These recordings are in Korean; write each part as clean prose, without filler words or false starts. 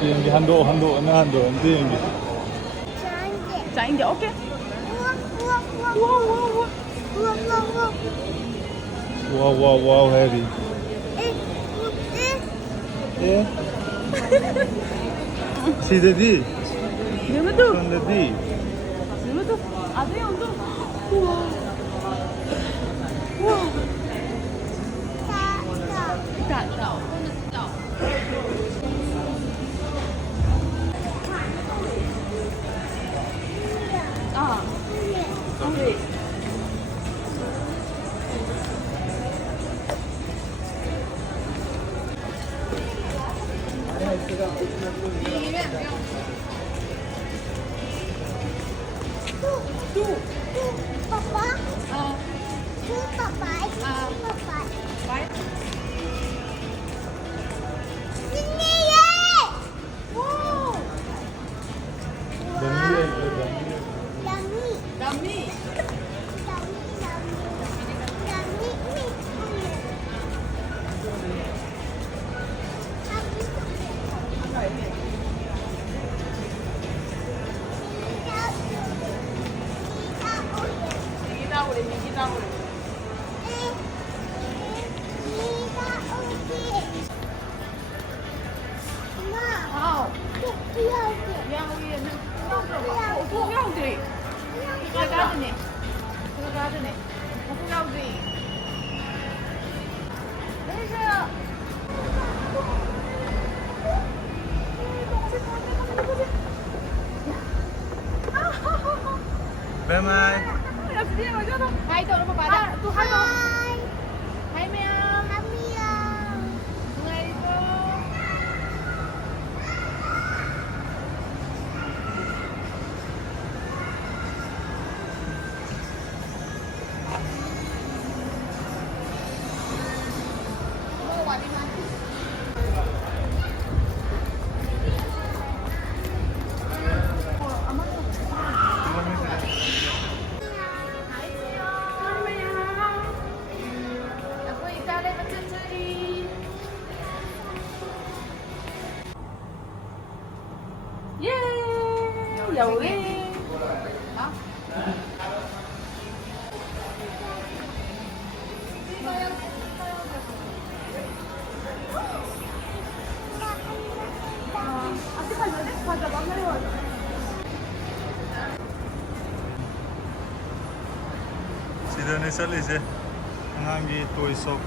비행기 한도 어느 한도 비행기. 작은데 오케이. Wow, heavy. Yeah. See the D. Dulu tuh. From the D. Dulu tuh. Ada yang tuh. Wow. Wow. Tak tahu. Ah. Okay. Dummy. Gigi tahu. Wow. Yang ini. 고구려들이. 들어가드네. 고구려들이. 내리세요. Bye bye. Hai cậu nó có bài đó. Tôi hai cậu. Hai mẹ. Ngày cô. Yeah, dầu đi. Hả? 시드니 살리세. 한기 또 있어.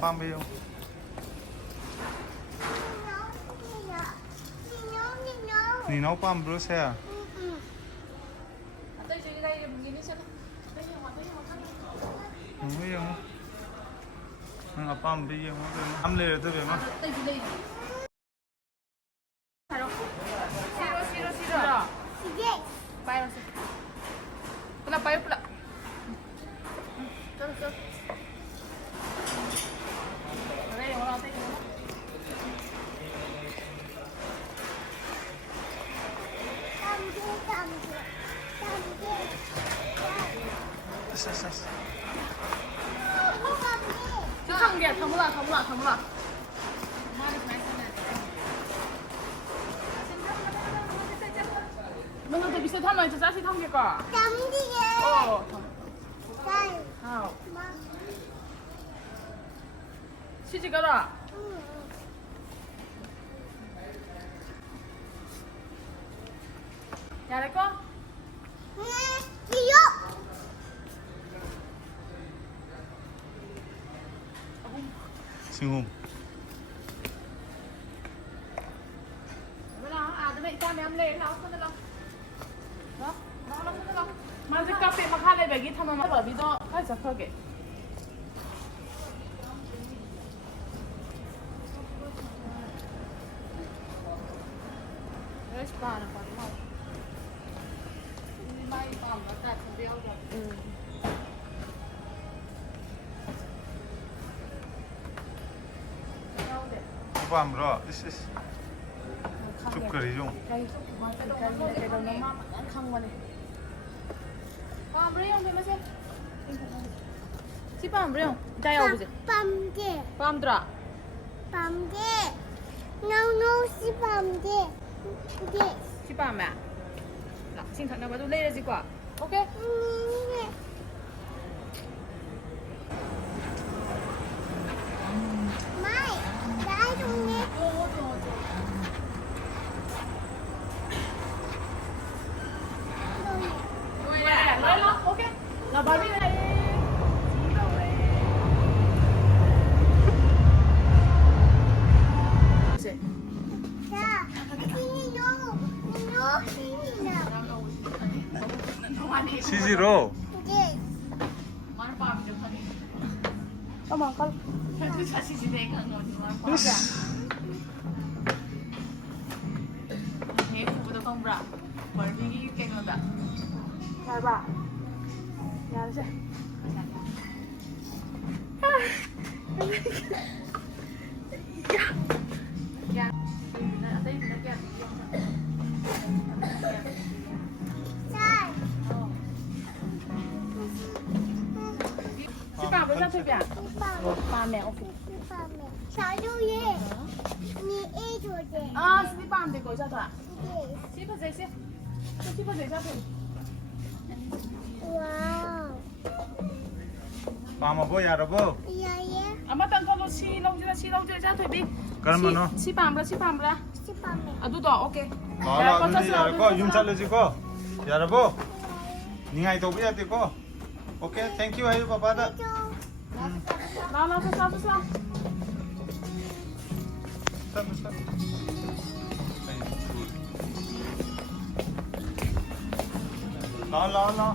Pam bây giờ Nì nấu pam bữa xe à? Tôi chơi đây mình đi xem. Không biết không? Nggak pam bây giờ không? Lê tôi về mà. Đây đây. 싫어. Bayar masuk. Pula bayar pula. Terus. Đây orang tengok. 상계 다 몰라. 뭔가 더 비슷하면 이제 짜시 상계가. 시집 가라. 잘할 거? Sinh hùng. Masih kafe makan lagi sama mama bido aja kage. spa นะก่อนมาไม่ปั๊มแล้วแต่คนเดียวแบบ아빠 이씨 쭈그리 좀 Cây mà cây cây đầu nó mắm ăn không mà này. Bám riêng thôi mà xem. Chị bám riêng. Đây đâu vậy? Băm đi, Bám ra. băm đi. No, no, si băm đi. Đi. Chị bám à? Đó, xin thằng nào mà tôi lấy ra gì quả. Ok. Mai, đãi trong đi. Lấy lắm. Ok. Là bám đi này. 자, 신이 요, 요, 신이 나. CG로 네. Come on, con. Rồi bà. Nhà đi xem. 자, Chị bám với ra thôi kìa. si băm, Bám nè, ok. si băm. 자료에 니 해줘야 돼. À, chị bám để gọi ra thôi ạ. 네. Chị bắt dây xem. Chị bắt dây ra thôi. 와우. 마마 뭐 야라보 야예, Amma tăng con xi lông ra thôi đi. 그러면 너 Xi bám ra. si băm. À, đu đỏ, ok. 나라 근데 야라고 윰 잘라지고 야라보 니가 이도 비야 되고 오케이 땡큐 해요 바바다 줘. Nào, sao.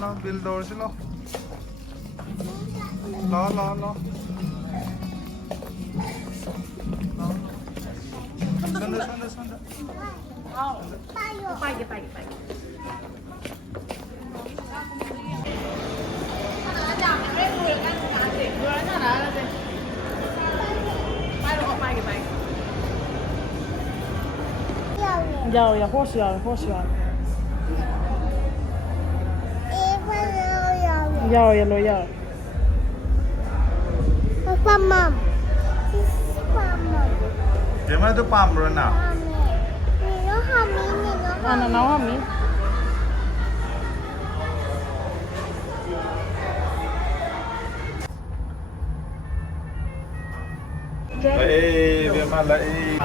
나 빌 넣으실러 나 손대 Wow. 빠요. Bay. 야예. 야, 호시야. 이거요, 야예. 야. 빰맘. 빰맘. 얘만도 빰으로나 니노 하미. À, nó nấu hả Mỹ? 에이 왜 말라 에이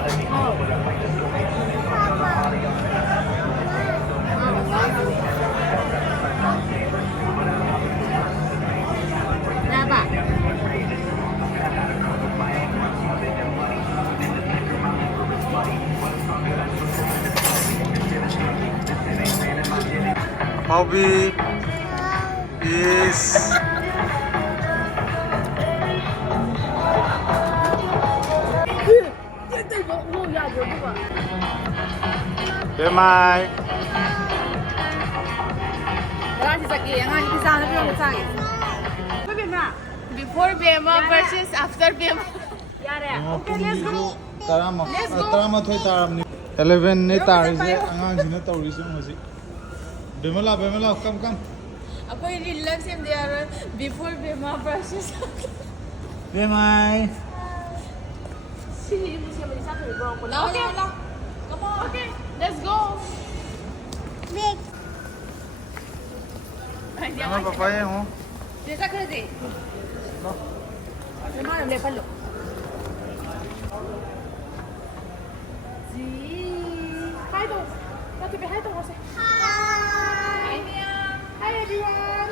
Ra bạn. hobby is 베마이 Before Bema versus after Bema. 따라마토이 따라니 11네 따르세 안강지네 떠오리시 뭐지 베말라 깜 Ako yung love sim there before Bema versus after. 베마이 Sili mo siya mag-isa to bro. Okay. Come on. Okay. Let's go. 백. 베마 바바에 어 Bisa ka rin. Bema na le palo. Hi to. Dati be hi to kasi. Hi Mia. Hi everyone.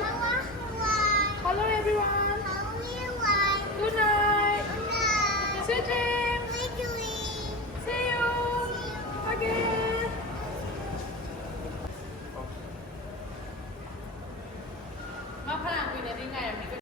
Hello everyone. Good night. Sweet dreams. See you again. Ma parang ko na din nga